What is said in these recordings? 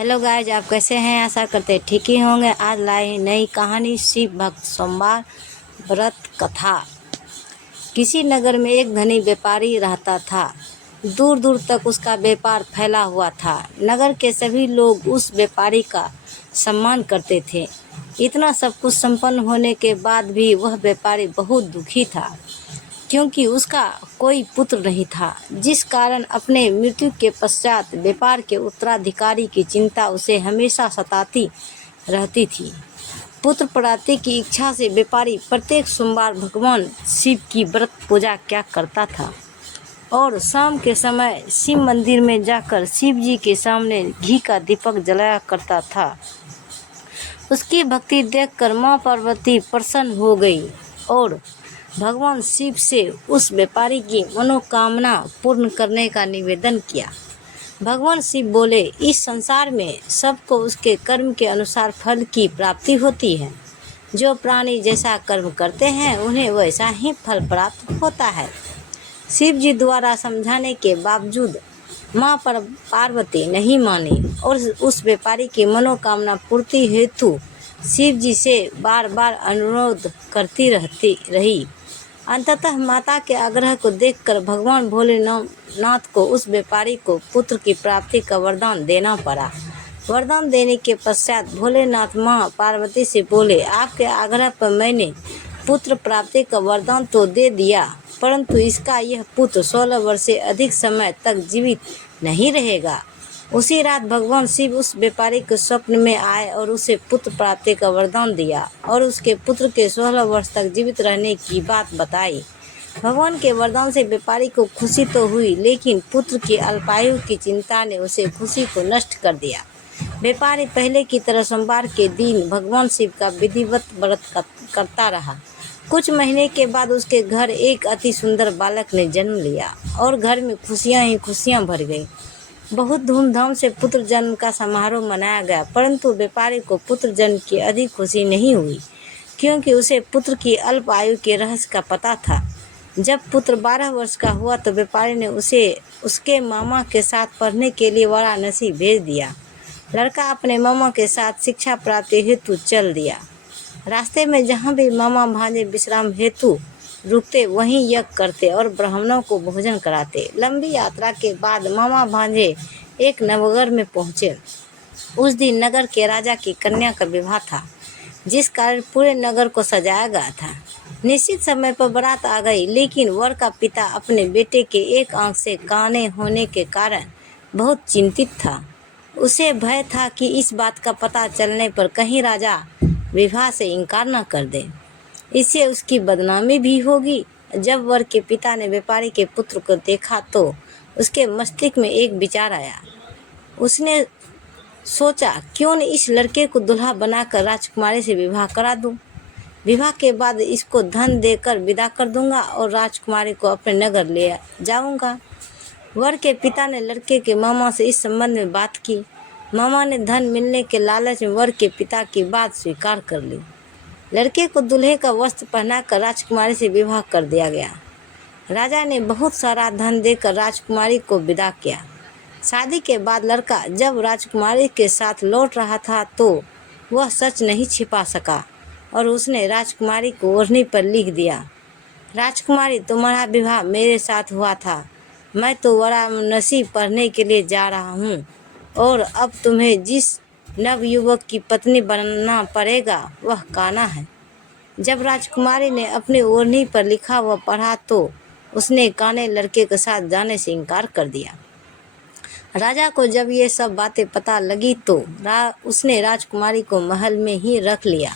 Hello guys, आप कैसे हैं? आशा करते ठीक ही होंगे। आज लाए हैं नई कहानी, शिव भक्त सोमवार व्रत कथा। किसी नगर में एक धनी व्यापारी रहता था। दूर दूर तक उसका व्यापार फैला हुआ था। नगर के सभी लोग उस व्यापारी का सम्मान करते थे। इतना सब कुछ संपन्न होने के बाद भी वह व्यापारी बहुत दुखी था, क्योंकि उसका कोई पुत्र नहीं था, जिस कारण अपने मृत्यु के पश्चात व्यापार के उत्तराधिकारी की चिंता उसे हमेशा सताती रहती थी। पुत्र प्राप्ति की इच्छा से व्यापारी प्रत्येक सोमवार भगवान शिव की व्रत पूजा क्या करता था और शाम के समय शिव मंदिर में जाकर शिव जी के सामने घी का दीपक जलाया करता था। उसकी भक्ति देखकर माँ पार्वती प्रसन्न हो गई और भगवान शिव से उस व्यापारी की मनोकामना पूर्ण करने का निवेदन किया। भगवान शिव बोले, इस संसार में सबको उसके कर्म के अनुसार फल की प्राप्ति होती है। जो प्राणी जैसा कर्म करते हैं उन्हें वैसा ही फल प्राप्त होता है। शिव जी द्वारा समझाने के बावजूद माँ पार्वती नहीं मानी और उस व्यापारी की मनोकामना पूर्ति हेतु शिव जी से बार बार अनुरोध करती रही। अंततः माता के आग्रह को देखकर भगवान भोलेनाथ को उस व्यापारी को पुत्र की प्राप्ति का वरदान देना पड़ा। वरदान देने के पश्चात भोलेनाथ माँ पार्वती से बोले, आपके आग्रह पर मैंने पुत्र प्राप्ति का वरदान तो दे दिया, परंतु इसका यह पुत्र 16 वर्ष से अधिक समय तक जीवित नहीं रहेगा। उसी रात भगवान शिव उस व्यापारी के स्वप्न में आए और उसे पुत्र प्राप्ति का वरदान दिया और उसके पुत्र के 16 वर्ष तक जीवित रहने की बात बताई। भगवान के वरदान से व्यापारी को खुशी तो हुई, लेकिन पुत्र की अल्पायु की चिंता ने उसे खुशी को नष्ट कर दिया। व्यापारी पहले की तरह सोमवार के दिन भगवान शिव का विधिवत व्रत करता रहा। कुछ महीने के बाद उसके घर एक अति सुंदर बालक ने जन्म लिया और घर में खुशियां ही खुशियां भर गई। बहुत धूमधाम से पुत्र जन्म का समारोह मनाया गया, परंतु व्यापारी को पुत्र जन्म की अधिक खुशी नहीं हुई, क्योंकि उसे पुत्र की अल्प आयु के रहस्य का पता था। जब पुत्र 12 वर्ष का हुआ तो व्यापारी ने उसे उसके मामा के साथ पढ़ने के लिए वाराणसी भेज दिया। लड़का अपने मामा के साथ शिक्षा प्राप्ति हेतु चल दिया। रास्ते में जहाँ भी मामा भांजे विश्राम हेतु रुकते वहीं यज्ञ करते और ब्राह्मणों को भोजन कराते। लंबी यात्रा के बाद मामा भांजे एक नवगर में पहुँचे। उस दिन नगर के राजा की कन्या का विवाह था, जिस कारण पूरे नगर को सजाया गया था। निश्चित समय पर बारात आ गई, लेकिन वर का पिता अपने बेटे के एक आंख से काने होने के कारण बहुत चिंतित था। उसे भय था कि इस बात का पता चलने पर कहीं राजा विवाह से इनकार न कर दे, इससे उसकी बदनामी भी होगी। जब वर के पिता ने व्यापारी के पुत्र को देखा तो उसके मस्तिष्क में एक विचार आया। उसने सोचा, क्यों न इस लड़के को दूल्हा बनाकर राजकुमारी से विवाह करा दूं। विवाह के बाद इसको धन देकर विदा कर दूंगा और राजकुमारी को अपने नगर ले जाऊंगा। वर के पिता ने लड़के के मामा से इस संबंध में बात की। मामा ने धन मिलने के लालच में वर के पिता की बात स्वीकार कर ली। लड़के को दूल्हे का वस्त्र पहनाकर राजकुमारी से विवाह कर दिया गया। राजा ने बहुत सारा धन देकर राजकुमारी को विदा किया। शादी के बाद लड़का जब राजकुमारी के साथ लौट रहा था तो वह सच नहीं छिपा सका और उसने राजकुमारी को ओढ़नी पर लिख दिया, राजकुमारी, तुम्हारा विवाह मेरे साथ हुआ था। मैं तो वाराणसी पढ़ने के लिए जा रहा हूँ और अब तुम्हें जिस नवयुवक की पत्नी बनना पड़ेगा वह कान्हा है। जब राजकुमारी ने अपनी ओढ़नी पर लिखा हुआ पढ़ा तो उसने काने लड़के के साथ जाने से इनकार कर दिया। राजा को जब ये सब बातें पता लगी तो उसने राजकुमारी को महल में ही रख लिया।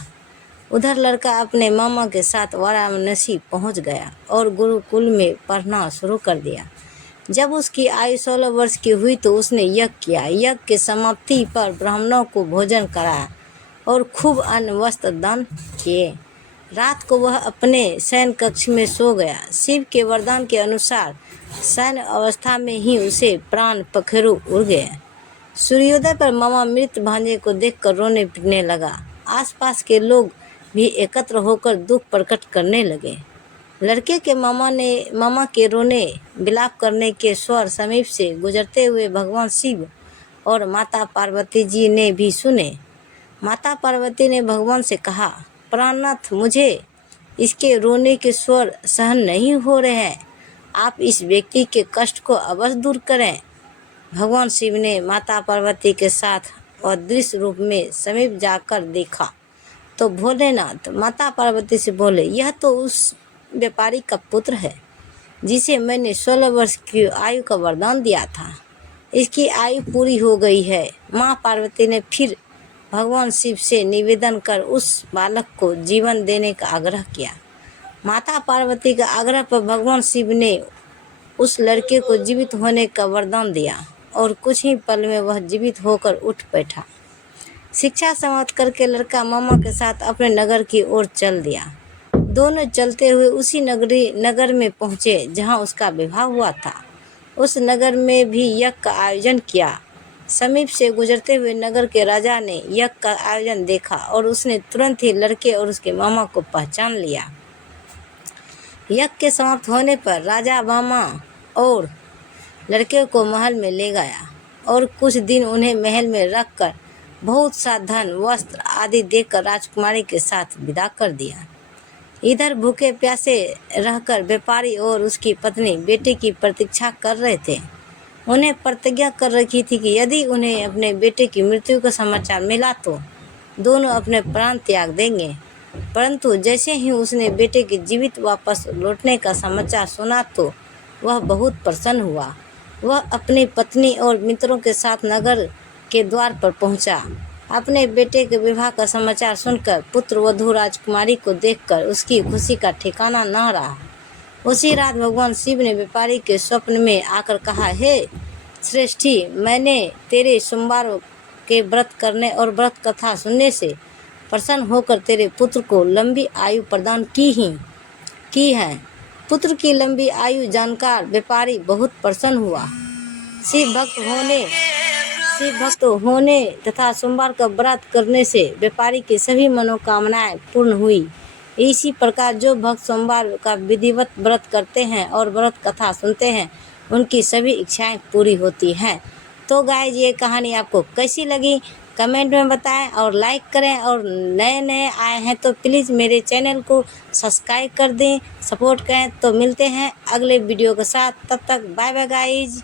उधर लड़का अपने मामा के साथ वाराणसी पहुंच गया और गुरुकुल में पढ़ना शुरू कर दिया। जब उसकी आयु 16 वर्ष की हुई तो उसने यज्ञ किया। यज्ञ के समाप्ति पर ब्राह्मणों को भोजन कराया और खूब अन्न वस्त्र दान किए। रात को वह अपने शयन कक्ष में सो गया। शिव के वरदान के अनुसार शयन अवस्था में ही उसे प्राण पखेरु उड़ गए। सूर्योदय पर मामा मृत भांजे को देखकर रोने पीटने लगा। आसपास के लोग भी एकत्र होकर दुख प्रकट करने लगे। लड़के के मामा के रोने विलाप करने के स्वर समीप से गुजरते हुए भगवान शिव और माता पार्वती जी ने भी सुने। माता पार्वती ने भगवान से कहा, प्राणनाथ, मुझे इसके रोने के स्वर सहन नहीं हो रहे हैं, आप इस व्यक्ति के कष्ट को अवश्य दूर करें। भगवान शिव ने माता पार्वती के साथ अदृश्य रूप में समीप जाकर देखा तो भोलेनाथ माता पार्वती से बोले, यह तो उस व्यापारी का पुत्र है जिसे मैंने 16 वर्ष की आयु का वरदान दिया था। इसकी आयु पूरी हो गई है। माँ पार्वती ने फिर भगवान शिव से निवेदन कर उस बालक को जीवन देने का आग्रह किया। माता पार्वती का आग्रह पर भगवान शिव ने उस लड़के को जीवित होने का वरदान दिया और कुछ ही पल में वह जीवित होकर उठ बैठा। शिक्षा समाप्त करके लड़का मामा के साथ अपने नगर की ओर चल दिया। दोनों चलते हुए उसी नगर में पहुँचे जहाँ उसका विवाह हुआ था। उस नगर में भी यज्ञ का आयोजन किया। समीप से गुजरते हुए नगर के राजा ने यज्ञ का आयोजन देखा और उसने तुरंत ही लड़के और उसके मामा को पहचान लिया। यज्ञ के समाप्त होने पर राजा मामा और लड़के को महल में ले गया और कुछ दिन उन्हें महल में रखकर बहुत सा धन, वस्त्र आदि देकर राजकुमारी के साथ विदा कर दिया। इधर भूखे प्यासे रहकर व्यापारी और उसकी पत्नी बेटे की प्रतीक्षा कर रहे थे। उन्हें प्रतिज्ञा कर रखी थी कि यदि उन्हें अपने बेटे की मृत्यु का समाचार मिला तो दोनों अपने प्राण त्याग देंगे। परंतु जैसे ही उसने बेटे के जीवित वापस लौटने का समाचार सुना तो वह बहुत प्रसन्न हुआ। वह अपनी पत्नी और मित्रों के साथ नगर के द्वार पर पहुंचा। अपने बेटे के विवाह का समाचार सुनकर पुत्र वधू राजकुमारी को देखकर उसकी खुशी का ठिकाना न रहा। उसी रात भगवान शिव ने व्यापारी के स्वप्न में आकर कहा, हे श्रेष्ठी, मैंने तेरे सोमवार के व्रत करने और व्रत कथा सुनने से प्रसन्न होकर तेरे पुत्र को लंबी आयु प्रदान की है। पुत्र की लंबी आयु जानकर व्यापारी बहुत प्रसन्न हुआ। शिव भक्त होने तथा सोमवार का व्रत करने से व्यापारी की सभी मनोकामनाएं पूर्ण हुई। इसी प्रकार जो भक्त सोमवार का विधिवत व्रत करते हैं और व्रत कथा सुनते हैं, उनकी सभी इच्छाएं पूरी होती हैं। तो गाइस, ये कहानी आपको कैसी लगी कमेंट में बताएं और लाइक करें, और नए आए हैं तो प्लीज़ मेरे चैनल को सब्सक्राइब कर दें, सपोर्ट करें। तो मिलते हैं अगले वीडियो के साथ, तब तक बाय बाय गाइज।